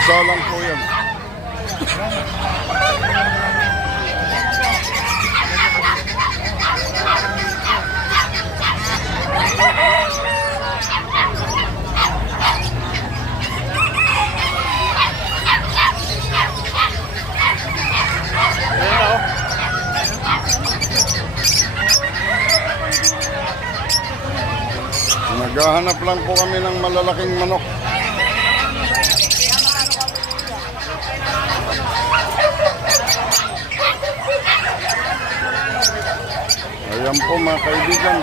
Kasalang po yan. Naghahanap lang po kami ng malalaking manok. Ayan po mga kaibigan.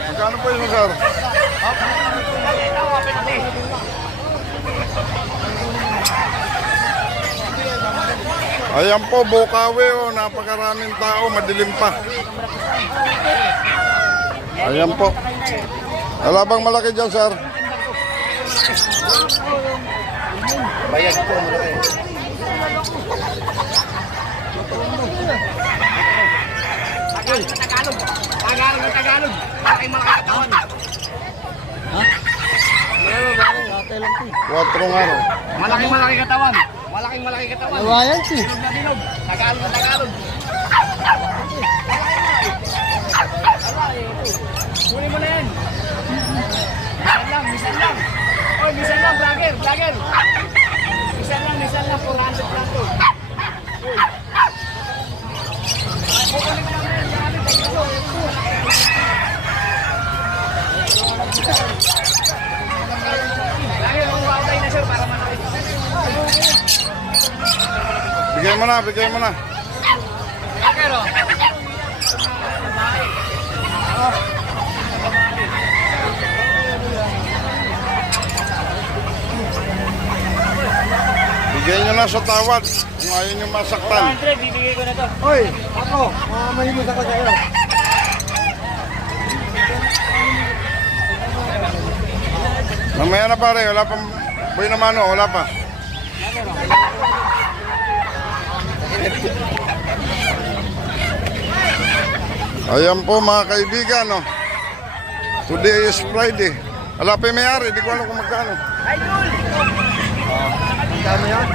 Magkano po yun, sir? Ayan po, Bukawi, oh, napakaraming tao, madilim pa. Ayan po. Wala bang malaki dyan, sir? Bayad po, malaki. Tagalog. Tagalog ng Tagalog. Malaking mga katawan. Quatro nga ro. Malaking malaking katawan. Malaking malaking katawan. Nawayan si. Bilog na. Tagalog ng Tagalog. Kunin mo na yan. Misan lang, misan lang. Oy, misan lang, vlogger, vlogger. Misan lang, misan lang, 400 lang to. Uy. Kukunin mo naman yan, grabe, ito, ito. Bigay mo na, bigay mo na. Oh. Bigay nyo na sa tawad kung ayaw nyo masaktan. 100, bibigay ko na to. Hoy, ako, mamahimos ako sa'yo. Mamaya na pare, wala pang buhay na mano, wala pa. Ayan po mga kaibigan, no. Today is Friday. Wala pa yung may-ari, di ko alam kung magkano. Kano yan?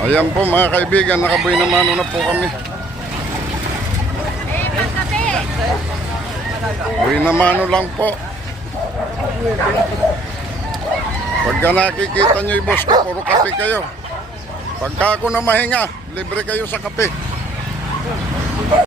Ayan po mga kaibigan, nakabuhay na mano na po kami. Uwi na mano lang po. Pagka nakikita nyo yung boss ko, puro kape kayo. Pagka ako na mahinga, libre kayo sa kape.